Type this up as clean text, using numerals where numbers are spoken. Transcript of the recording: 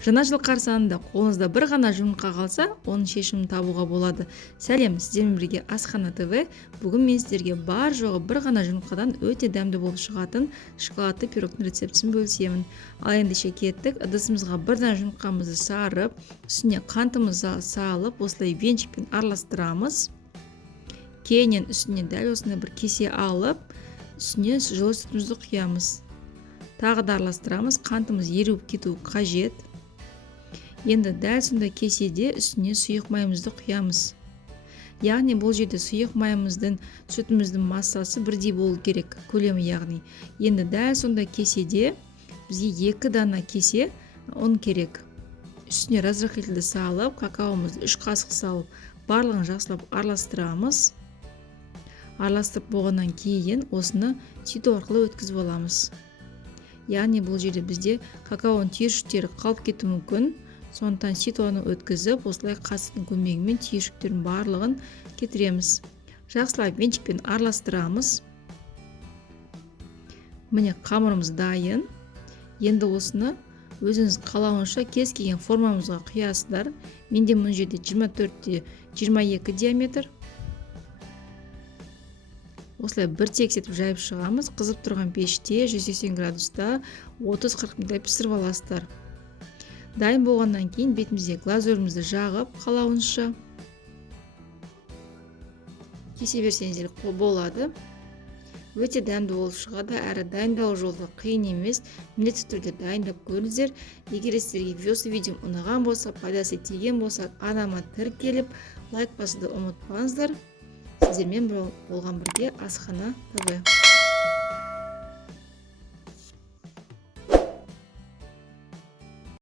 Жаңа жыл қарсаңында қолыңызда бір ғана жұмыртқа қалса, оның шешімін табуға болады. Сәлем, сіздермен бірге Асхана ТВ. Бүгін мен сіздерге бар жоғы бір ғана жұмыртқадан өте дәмді болып шығатын шоколадты пирогтың рецептісін бөлісемін. Ал ендеше кеттік. Ыдысымызға бірден жұмыртқамызды сарып, үстіне қантымызды салып, осылай венчикпен араластырамыз. Кейіннен үстіне дәл осындай бір кесе алып, үстіне жылы сүтімізді құямыз. Тағы да араластырамыз. Қантымыз еріп кетуі қажет. Енді дәл сондай кеседе үстіне сұйық майымызды құямыз. Яғни бұл жерде сұйық майымыздың сүтіміздің массасы бірдей болу керек, көлемі яғни. Енді дәл сондай кеседе бізге 2 дана кесе ұн керек. Үстіне разрыхлителді салып, какаомызды 3 қасық салып, барлығын жақсылап араластырамыз. Араластырып болғаннан кейін осыны ситу арқылы өткізіп аламыз. Яғни бұл жерде бізде какаоның түйіршіктері қалып кетуі мүмкін. Сондықтан ситуаны өткізіп, осылай қасықтың көмегімен түйіршіктердің барлығын кетіреміз. Жақсылап венчикпен араластырамыз. Міне қамырымыз дайын. Енді осыны өзіңіз қалауынша кез келген формамызға құясыздар. Менде мына жерде 24-22 диаметр. Осылай бір тексетіп жайып шығамыз. Қызып тұрған пеште 180 градуста 30-40 минуттай пісіріп аласыздар. Дайын болғаннан кейін бетімізде глазурімізді жағып қалауынша кесе берсеңіздер болады. Өте дәмді болып шығады, әрі дайындау жолы қиын емес. Міндетті түрде дайындап көріңіздер. Егер сіздерге осы видеом ұнаған болса, пайдасы тиген болса, арнама тіркеліп, лайк басуды ұмытпаңыздар. Сіздермен болған бірге Асхана ТВ.